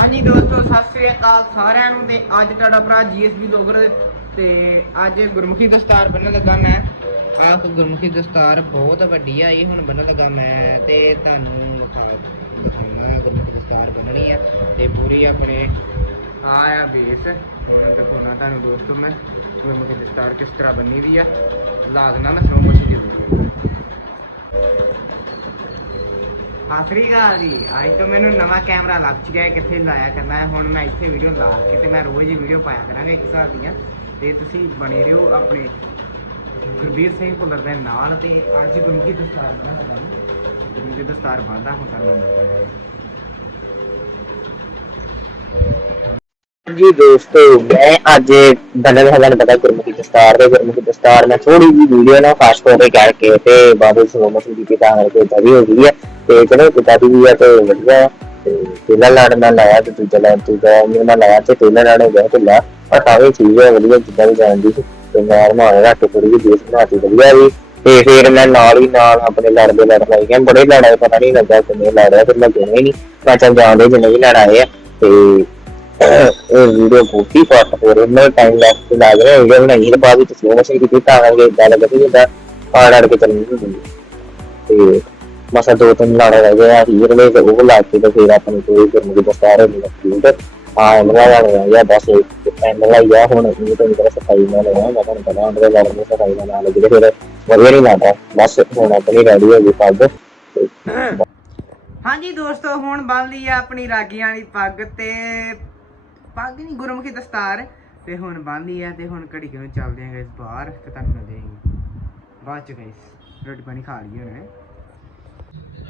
ਹਾਂਜੀ ਦੋਸਤੋ, ਸਤਿ ਸ਼੍ਰੀ ਅਕਾਲ ਸਾਰਿਆਂ ਨੂੰ ਤੇ ਅੱਜ ਤੁਹਾਡਾ ਭਰਾ ਜੀਐਸਬੀ ਲੋਗਰ ਤੇ ਅੱਜ ਗੁਰਮੁਖੀ ਦਸਤਾਰ ਬੰਨਣ ਲੱਗਾ ਮੈਂ। ਆਹ ਗੁਰਮੁਖੀ ਦਸਤਾਰ ਬਹੁਤ ਵੱਡੀ ਆਈ ਹੁਣ ਬੰਨਣ ਲੱਗਾ ਮੈਂ ਤੇ ਤੁਹਾਨੂੰ ਦਿਖਾਉਣਾ ਗੁਰਮੁਖੀ ਦਸਤਾਰ ਬੰਨਣੀ ਆ ਤੇ ਪੂਰੀ ਆਪਣੇ ਆ ਆ ਬੇਸ। ਹੁਣ ਦਿਖਾਉਣਾ ਤੁਹਾਨੂੰ ਦੋਸਤੋ ਮੈਂ, ਗੁਰਮੁਖੀ ਦਸਤਾਰ ਕਿਸ ਤਰ੍ਹਾਂ ਬੰਨੀ ਦੀ ਆ। ਲਾ ਦੇਣਾ ਮੈਂ ਸਲੋ ਮੋਸ਼ਨ ਜ਼ਰੂਰ ਆਖਰੀ ਗੱਲ ਜੀ, ਅੱਜ ਤੋਂ ਮੈਨੂੰ ਨਵਾਂ ਕੈਮਰਾ ਲੱਗ ਚੁੱਕਿਆ ਹੈ, ਕਿੱਥੇ ਲਾਇਆ ਕਰਨਾ ਹੈ? ਹੁਣ ਮੈਂ ਇੱਥੇ ਵੀਡੀਓ ਲਾ ਕੇ ਤੇ ਮੈਂ ਰੋਜ਼ ਹੀ ਵੀਡੀਓ ਪਾਇਆ ਕਰਾਂਗਾ ਇੱਕ ਹਿਸਾਬ ਦੀਆਂ। ਤੇ ਤੁਸੀਂ ਬਣੇ ਰਹੋ ਆਪਣੇ ਗੁਰਬੀਰ ਸਿੰਘ ਭੁੱਲਰ ਦੇ ਨਾਲ ਤੇ ਅੱਜ ਗੁਰਮੁਖੀ ਦਸਤਾਰ ਬਣਾ ਗੁਰਮੁਖੀ ਦਸਤਾਰ ਬੰਦਾ ਹੁਣ ਕਰਨਾ ਜੀ ਦੋਸਤੋ, ਮੈਂ ਅੱਜ ਬਨਲ ਹਲਨ ਪਤਾ ਗੁਰਮੁਖੀ ਦਸਤਾਰ ਦੇ, ਗੁਰਮੁਖੀ ਦਸਤਾਰ ਮੈਂ ਥੋੜੀ ਜੀ ਵੀਡੀਓ ਨਾ ਫਾਸਟ ਫੋਰਵਰਡ ਕਰਕੇ ਤੇ ਬਾਬੂ ਸੋਮਤ ਜੀ ਦੀ ਤਾਂ ਕਰਕੇ ਤਵੀ ਹੋ ਗਈ ਹੈ। ਤੇ ਚਲੋ ਕਿਤਾ ਦੀ ਵੀ ਹੈ ਤੇ ਵਧੀਆ ਤੇ ਪਹਿਲਾ ਲੜ ਮੈਂ ਲਾਇਆ ਤੇ ਦੂਜਾ ਲੜ ਦੂਜਾ ਮੈਂ ਲਾਇਆ ਤੇ ਪਹਿਲਾ ਲੜ ਹੋ ਗਿਆ ਢਿੱਲਾ ਪਰ ਤਾਂ ਚੀਜ਼ ਹੈ, ਵਧੀਆ ਜਿੱਦਾਂ ਵੀ ਜਾਂਦੀ ਸੀ। ਤੇ ਮੈਂ ਰਮਾਨ ਰੱਖ ਥੋੜੀ ਜਿਹੀ ਬੇਸ ਬਣਾਤੀ ਵਧੀਆ ਵੀ। ਤੇ ਫਿਰ ਮੈਂ ਨਾਲ ਹੀ ਨਾਲ ਆਪਣੇ ਲੜਦੇ ਲੜ ਲਾਈ ਗਿਆ ਬੜੇ ਲੜਾਏ ਪਤਾ ਨਹੀਂ ਲੱਗਾ ਕਿੰਨੇ ਲੜਿਆ ਤੇ ਮੈਂ ਗਿਣੇ ਹੀ ਨਹੀਂ, ਮੈਂ ਚੱਲ ਜਾਣਦੇ ਜਿੰਨੇ ਵੀ ਲੜਾਏ ਆ। ਤੇ ਇਹ ਵੀਡੀਓ ਬਹੁਤੀ ਫਾਸਟ ਹੋ ਰਹੀ ਹੈ ਟਾਈਮ ਲੈਪਸ ਲੱਗ ਰਿਹਾ ਵੀਡੀਓ ਬਣਾਈ ਹੈ ਬਾਅਦ ਵਿੱਚ ਸਲੋ ਮੋਸ਼ਨ ਕੀਤੀ ਤਾਂ ਆਵਾਂਗੇ ਇਦਾਂ ਲੱਗਦਾ ਜਿੱਦਾਂ ਆੜ ਆੜ ਕੇ ਚੱਲਣੀ ਹੁੰਦੀ ਤੇ ਮਸਾ ਦੋ ਤਿੰਨ ਲਾੜੇ ਰਹਿ ਗਏ ਆ, ਹੀਰ ਨੇ ਉਹ ਲਾ ਕੇ ਤੇ ਫਿਰ ਆਪਣੀ ਕੋਈ ਕਰਨ ਦੀ ਦਸਤਾਰ ਨਹੀਂ ਲੱਗੀ ਤੇ ਆ ਇਹਨਾਂ ਦਾ ਜਾਂ ਬਸ ਐਂਡ ਲਾਈ ਆ, ਹੁਣ ਇਹ ਤਾਂ ਮੇਰਾ ਸਫ਼ਾਈ ਨਾਲ ਹੈ ਮੈਂ ਤੁਹਾਨੂੰ ਪਤਾ ਅੰਦਰ ਲੜਨ ਦੀ ਸਫ਼ਾਈ ਨਾਲ ਲੱਗੇ ਫਿਰ ਵਧੀਆ ਨਹੀਂ ਲੱਗਦਾ। ਬਸ ਹੁਣ ਆਪਣੀ ਰੈਡੀ ਹੋ ਗਈ ਪੱਗ। ਹਾਂਜੀ ਦੋਸਤੋ, ਹੁਣ ਬਣ ਲਈ ਆ ਆਪਣੀ ਰਾਗੀਆਂ ਵਾਲੀ ਪੱਗ ਤੇ ਪੱਗ ਨਹੀਂ ਗੁਰਮੁਖੀ ਦਸਤਾਰ ਤੇ ਹੁਣ ਬਣ ਆ ਤੇ ਹੁਣ ਘੜੀ ਕਿਉਂ ਚੱਲਦੇ ਆਂ ਗਾਇਸ ਬਾਹਰ? ਤੇ ਤੁਹਾਨੂੰ ਮਿਲਦੇ ਆਂ ਬਾਅਦ ਚ ਗਾਇਸ ਰੋਟੀ ਪਾਣੀ ਖਾ ਲਈ ਹੁਣ।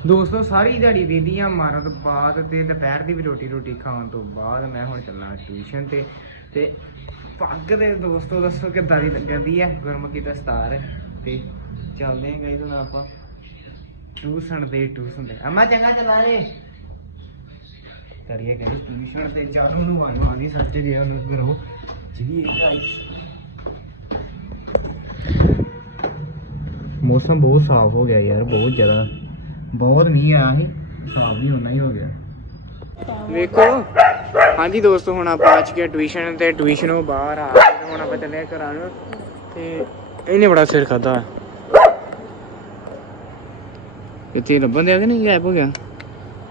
ਦੋਸਤੋ, ਸਾਰੀ ਦਿਹਾੜੀ ਵੇਲੀਆਂ ਮਾਰਨ ਤੋਂ ਬਾਅਦ ਤੇ ਦੁਪਹਿਰ ਦੀ ਵੀ ਰੋਟੀ ਰੋਟੀ ਖਾਣ ਤੋਂ ਬਾਅਦ ਮੈਂ ਹੁਣ ਚੱਲਾਂ ਟਿਊਸ਼ਨ ਤੇ। ਤੇ ਪੱਗ ਦੇ ਦੋਸਤੋ, ਦੱਸੋ ਕਿੱਦਾਂ ਦੀ ਲੱਗਦੀ ਹੈ ਗੁਰਮੁਖੀ ਦਸਤਾਰ ਤੇ ਚੱਲਦੇ ਆਂ ਗਾਇਸ ਹੁਣ ਆਪਾਂ। ਟਿਊਸ਼ਨ ਦੇ ਟਿਊਸ਼ਨ ਦੇ। ਅਮਾ, ਚੰਗਾ, ਚਲਾ ਰੇ ਕਰੀਏ ਗਏ ਟਿਊਸ਼ਨ ਤੇ ਜਾਨੂ ਨੂੰ ਆਨੂ ਆਦੀ ਸੱਚ ਗਿਆ ਉਹਨੂੰ ਕਰੋ। ਚਲੀਏ ਗਾਇਸ ਮੌਸਮ ਬਹੁਤ ਸਾਫ਼ ਹੋ ਗਿਆ ਯਾਰ, ਬਹੁਤ ਜ਼ਿਆਦਾ। ਬਹੁਤ ਨਹੀਂ ਆਇਆ ਸੀ, ਸਾਫ਼ ਵੀ ਹੋਣਾ ਹੀ ਹੋ ਗਿਆ। ਵੇਖੋ। ਹਾਂਜੀ ਦੋਸਤੋ, ਹੁਣ ਆਪਾਂ ਆ ਚੁੱਕੇ ਟਿਊਸ਼ਨ ਤੇ ਟਿਊਸ਼ਨੋਂ ਬਾਹਰ ਆ ਕੇ ਹੁਣ ਆਪਾਂ ਚੱਲੇ ਘਰਾਂ ਨੂੰ ਤੇ ਇਹਨੇ ਬੜਾ ਸਿਰ ਖਾਦਾ ਇੱਥੇ ਲੱਭਣ ਦਿਆ ਕਿ ਨਹੀਂ, ਗਾਇਬ ਹੋ ਗਿਆ?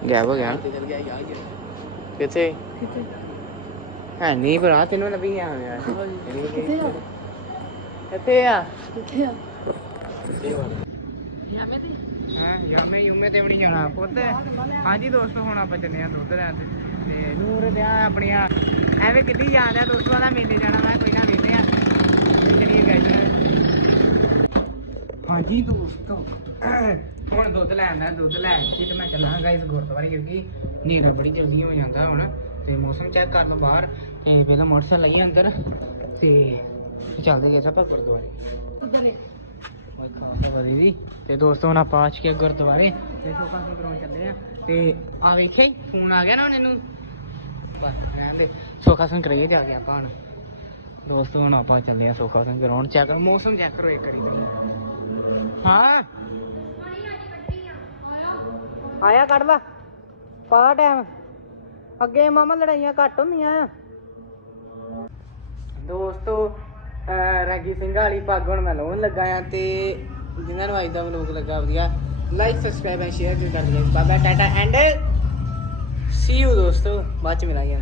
ਗਾਇਬ ਹੋ ਗਿਆ। ਕਿੱਥੇ? ਹੈ ਨਹੀਂ ਭਰਾ ਤੈਨੂੰ ਲੱਭੀ ਆ। ਯਾਰ ਕਿੱਥੇ ਆ? ਹਾਂ ਯਾਮੇ ਯੂਮੇ ਤੇ ਬੜੀ ਜਾਣਾ ਪੁੱਤ। ਹਾਂਜੀ ਦੋਸਤੋ ਹੁਣ ਆਪਾਂ ਚੱਲੇ ਆ ਦੁੱਧ ਲੈਣ ਤੇ। ਤੇ ਨੂਰ ਤੇ ਆ ਆਪਣੀਆਂ। ਐਵੇਂ ਕਿੱਡੀ ਜਾਂਦਾ ਦੋਸਤੋ ਦਾ ਮੇਲੇ ਜਾਣਾ ਮੈਂ ਕੋਈ ਨਾ ਮੇਲੇ ਆ ਚਲੀਏ ਗਾਇਸ ਹਾਂਜੀ ਦੋਸਤੋ ਹੁਣ ਦੁੱਧ ਲੈਣ ਦਾ ਦੁੱਧ ਲੈ ਕੇ ਤੇ ਮੈਂ ਚੱਲਾਂ ਗਾਇਸ ਗੁਰਦੁਆਰੇ ਕਿਉਂਕਿ ਹਨੇਰਾ ਬੜੀ ਜਲਦੀ ਹੋ ਜਾਂਦਾ ਹੁਣ ਤੇ ਮੌਸਮ ਚੈੱਕ ਕਰ ਲਓ ਬਾਹਰ ਤੇ ਪਹਿਲਾਂ ਮੋਟਰਸਾਈਕਲ ਲਈ ਅੰਦਰ ਤੇ ਚੱਲਦੇ ਗਏ ਆਪਾਂ ਗੁਰਦੁਆਰੇ। ਵਧੀ ਦੀ ਤੇ ਦੋਸਤੋ ਹੁਣ ਆਪਾਂ ਆ ਚੁੱਕੇ ਗੁਰਦੁਆਰੇ ਤੇ ਸ਼ੋਕਾਂ ਤੋਂ ਕਰਾਉਣ ਚੱਲੇ ਆ। ਤੇ ਆ ਵੇਖਿਆ ਫੋਨ ਆ ਗਿਆ ਨਾ ਹੁਣ ਇਹਨੂੰ। ਬਸ ਰਹਿਣ ਦੇ। ਸੋਖਾ ਸਿੰਘ ਕਰਾਈਏ ਜਾ ਕੇ ਆਪਾਂ ਹੁਣ। ਦੋਸਤੋ ਹੁਣ ਆਪਾਂ ਚੱਲੇ ਆ ਸੋਖਾ ਸਿੰਘ ਕਰਾਉਣ ਚੈੱਕ ਮੌਸਮ ਚੈੱਕ ਕਰੋ ਇੱਕ ਵਾਰੀ। ਹਾਂ। ਆਇਆ ਕੱਢ ਲਾ। ਪਾ ਟਾਈਮ ਅੱਗੇ ਮਾਮਾ ਲੜਾਈਆਂ ਘੱਟ ਹੁੰਦੀਆਂ ਆ। ਦੋਸਤੋ ਅਹ ਰਾਗੀ ਸਿੰਘ ਵਾਲੀ ਪੱਗ ਹੁਣ ਮੈਂ ਲਾਉਣ ਲੱਗਾ ਆ ਤੇ ਜਿਨ੍ਹਾਂ ਨੂੰ ਅੱਜ ਦਾ ਵਲੋਗ ਲੱਗਾ ਵਧੀਆ ਲਾਈਕ ਸਬਸਕ੍ਰਾਈਬ ਐਂਡ ਸ਼ੇਅਰ ਕਰ ਦਿਓ ਬਾਬਾ ਟਾਟਾ ਐਂਡ। ਸੀ ਯੂ ਦੋਸਤੋ ਬਾਅਦ ਚ ਮਿਲਾਂਗੇ।